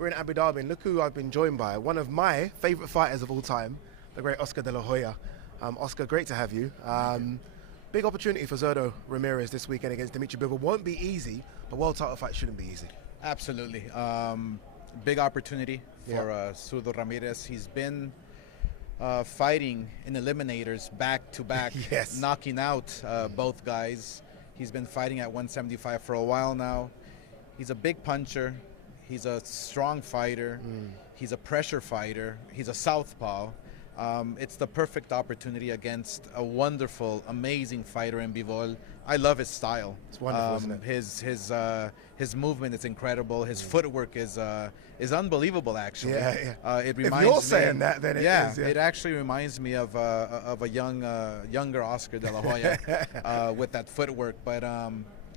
We're in Abu Dhabi, and look who I've been joined by. One of my favourite fighters of all time, the great Oscar de la Hoya. Oscar, great to have you. Big opportunity for Zurdo Ramirez this weekend against Dimitri Bivol. Won't be easy, but world title fight shouldn't be easy. Absolutely. Big opportunity for Zurdo Ramirez. He's been fighting in eliminators back to back, Yes. knocking out both guys. He's been fighting at 175 for a while now. He's a big puncher. He's a strong fighter. He's a pressure fighter. He's a southpaw. It's the perfect opportunity against a wonderful, amazing fighter in Bivol. I love his style. It's wonderful, isn't it? His movement is incredible. His footwork is unbelievable, actually. It reminds if you're me, saying that, then it is. It actually reminds me of a younger Oscar de la Hoya with that footwork. But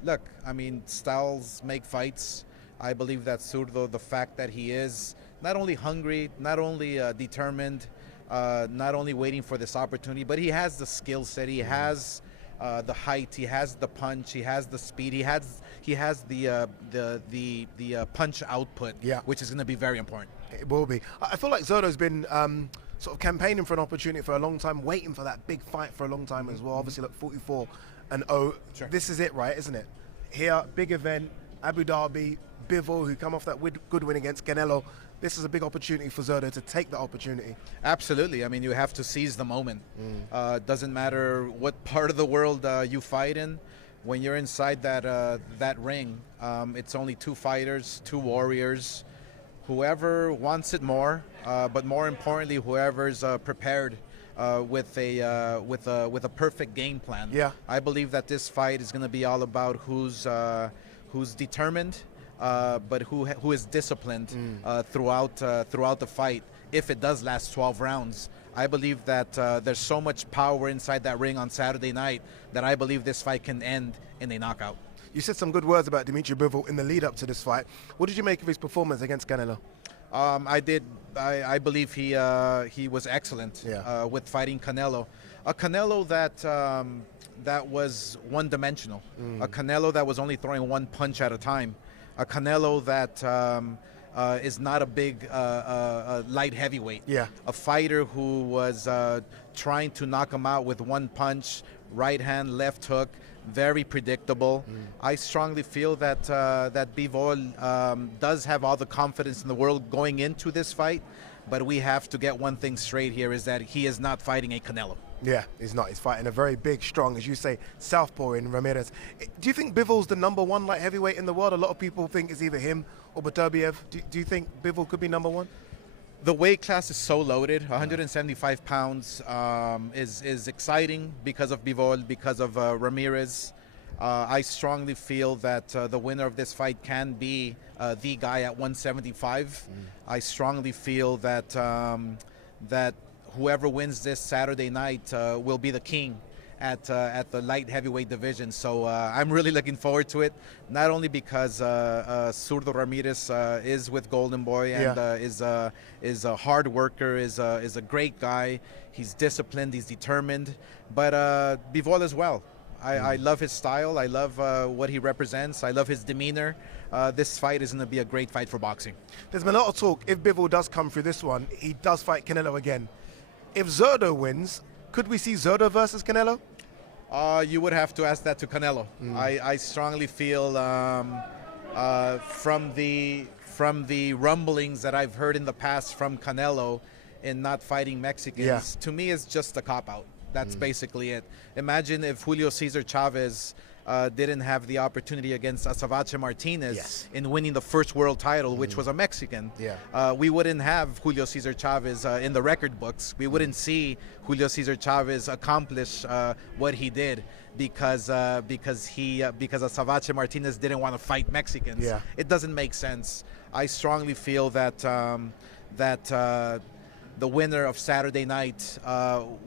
look, I mean, styles make fights. I believe that Zurdo, the fact that he is not only hungry, not only determined, not only waiting for this opportunity, but he has the skill set. He has the height. He has the punch. He has the speed. He has the punch output, which is going to be very important. It will be. I feel like Zurdo's been sort of campaigning for an opportunity for a long time, waiting for that big fight for a long time as well. Obviously, look, 44-0. Sure. This is it, right? Isn't it? Here, big event, Abu Dhabi, Bivol, who come off that good win against Canelo. This is a big opportunity for Zurdo to take that opportunity. Absolutely. I mean, you have to seize the moment. Doesn't matter what part of the world you fight in. When you're inside that ring, it's only two fighters, two warriors. Whoever wants it more, but more importantly, whoever's prepared with a perfect game plan. Yeah. I believe that this fight is going to be all about who's determined, but who is disciplined throughout the fight. If it does last 12 rounds, I believe that there's so much power inside that ring on Saturday night that I believe this fight can end in a knockout. You said some good words about Dimitri Bivol in the lead up to this fight. What did you make of his performance against Canelo? I did. I believe he was excellent with fighting Canelo. A Canelo that was one-dimensional. A Canelo that was only throwing one punch at a time. A Canelo that is not a big light heavyweight. Yeah. A fighter who was trying to knock him out with one punch, right hand, left hook, very predictable. I strongly feel that that Bivol does have all the confidence in the world going into this fight, but we have to get one thing straight here, is that he is not fighting a Canelo. Yeah, he's not. He's fighting a very big, strong, as you say, southpaw in Ramirez. Do you think Bivol's the #1 light heavyweight in the world? A lot of people think it's either him or Beterbiev. Do you think Bivol could be #1? The weight class is so loaded. 175 pounds is exciting because of Bivol, because of Ramirez. I strongly feel that the winner of this fight can be the guy at 175. I strongly feel that that whoever wins this Saturday night will be the king at the light heavyweight division. So I'm really looking forward to it, not only because Zurdo Ramirez is with Golden Boy and is a hard worker, is a great guy. He's disciplined, he's determined, but Bivol as well. I love his style. I love what he represents. I love his demeanor. This fight is going to be a great fight for boxing. There's been a lot of talk. If Bivol does come through this one, he does fight Canelo again. If Zurdo wins, could we see Zurdo versus Canelo? You would have to ask that to Canelo. I strongly feel from the rumblings that I've heard in the past from Canelo in not fighting Mexicans, to me it's just a cop-out. That's basically it. Imagine if Julio Cesar Chavez didn't have the opportunity against Savache Martinez in winning the first world title, which was a Mexican. We wouldn't have Julio Cesar Chavez in the record books. We wouldn't see Julio Cesar Chavez accomplish what he did because Savache Martinez didn't want to fight Mexicans. It doesn't make sense. I strongly feel that the winner of Saturday night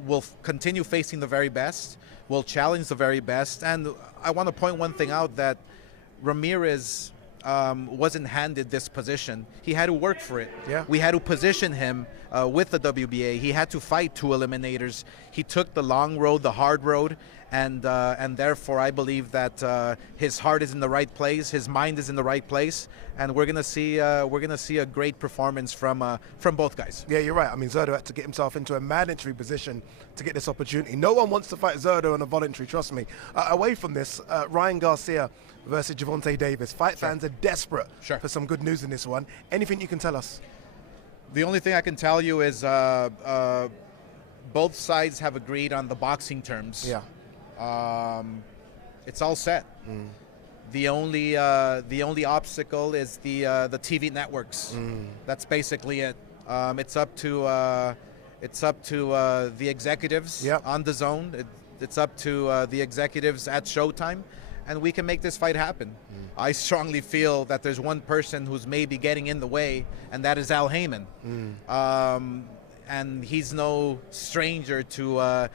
will continue facing the very best, will challenge the very best. And I want to point one thing out, that Ramirez wasn't handed this position. He had to work for it. We had to position him with the WBA. He had to fight two eliminators. He took the long road, the hard road, and therefore I believe that his heart is in the right place, his mind is in the right place, and we're gonna see a great performance from both guys. Yeah, you're right. I mean, Zurdo had to get himself into a mandatory position to get this opportunity. No one wants to fight Zurdo on a voluntary, trust me. Away from this, Ryan Garcia versus Gervonta Davis. Fight fans are desperate for some good news in this one. Anything you can tell us? The only thing I can tell you is both sides have agreed on the boxing terms. Yeah. It's all set. The only obstacle is the TV networks. That's basically it. It's up to the executives on DAZN. It's up to the executives at Showtime, and we can make this fight happen. I strongly feel that there's one person who's maybe getting in the way, and that is Al Heyman. And he's no stranger to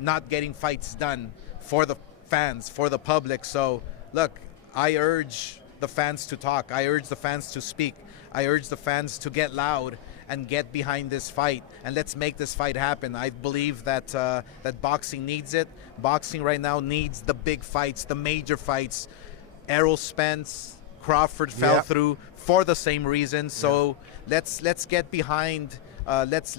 not getting fights done for the fans, for the public. So, look, I urge the fans to talk. I urge the fans to speak. I urge the fans to get loud and get behind this fight, and let's make this fight happen. I believe that that boxing needs it. Boxing right now needs the big fights, the major fights. Errol Spence, Crawford fell through for the same reason. So let's get behind. Let's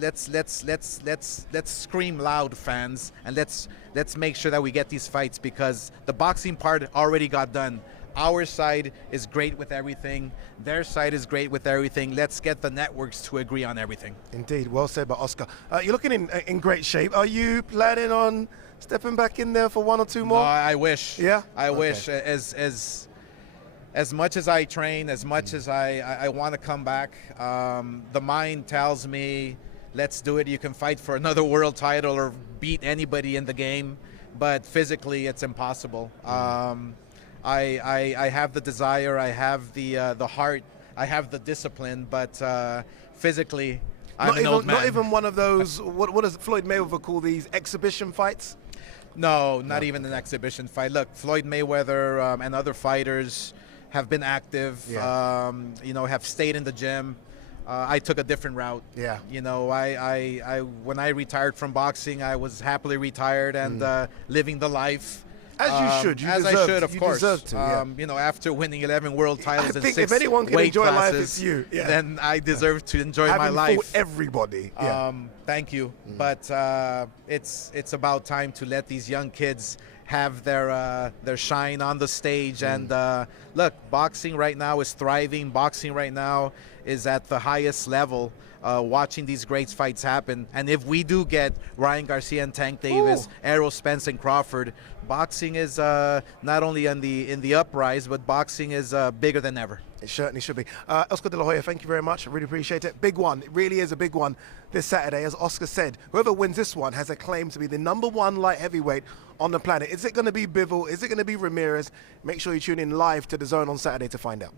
scream loud, fans, and let's make sure that we get these fights, because the boxing part already got done. Our side is great with everything. Their side is great with everything. Let's get the networks to agree on everything. Indeed, well said by Oscar. You're looking in great shape. Are you planning on stepping back in there for one or two more? No, I wish. Yeah? I wish. As much as I train, as much as I want to come back, the mind tells me, let's do it. You can fight for another world title or beat anybody in the game, but physically it's impossible. I have the desire, I have the heart, I have the discipline, but physically I'm an old man. Not even one of those, what does Floyd Mayweather call these, exhibition fights? No, not even an exhibition fight. Look, Floyd Mayweather and other fighters have been active, have stayed in the gym. I took a different route. Yeah. You know, I when I retired from boxing, I was happily retired and living the life. As you should. I should, of course. You deserve to, You know, after winning 11 world titles in 6 if anyone can weight enjoy classes, life, it's you. Yeah. Then I deserve to enjoy my Having life. fought everybody. Thank you. But it's about time to let these young kids have their shine on the stage. And look, boxing right now is thriving. Boxing right now is at the highest level. Watching these great fights happen, and if we do get Ryan Garcia and Tank Davis, Errol Spence and Crawford, boxing is not only in the uprise, but boxing is bigger than ever. It certainly should be. Oscar De La Hoya, thank you very much. I really appreciate it. Big one. It really is a big one this Saturday. As Oscar said, whoever wins this one has a claim to be the #1 light heavyweight on the planet. Is it going to be Bivol? Is it going to be Ramirez? Make sure you tune in live to DAZN on Saturday to find out.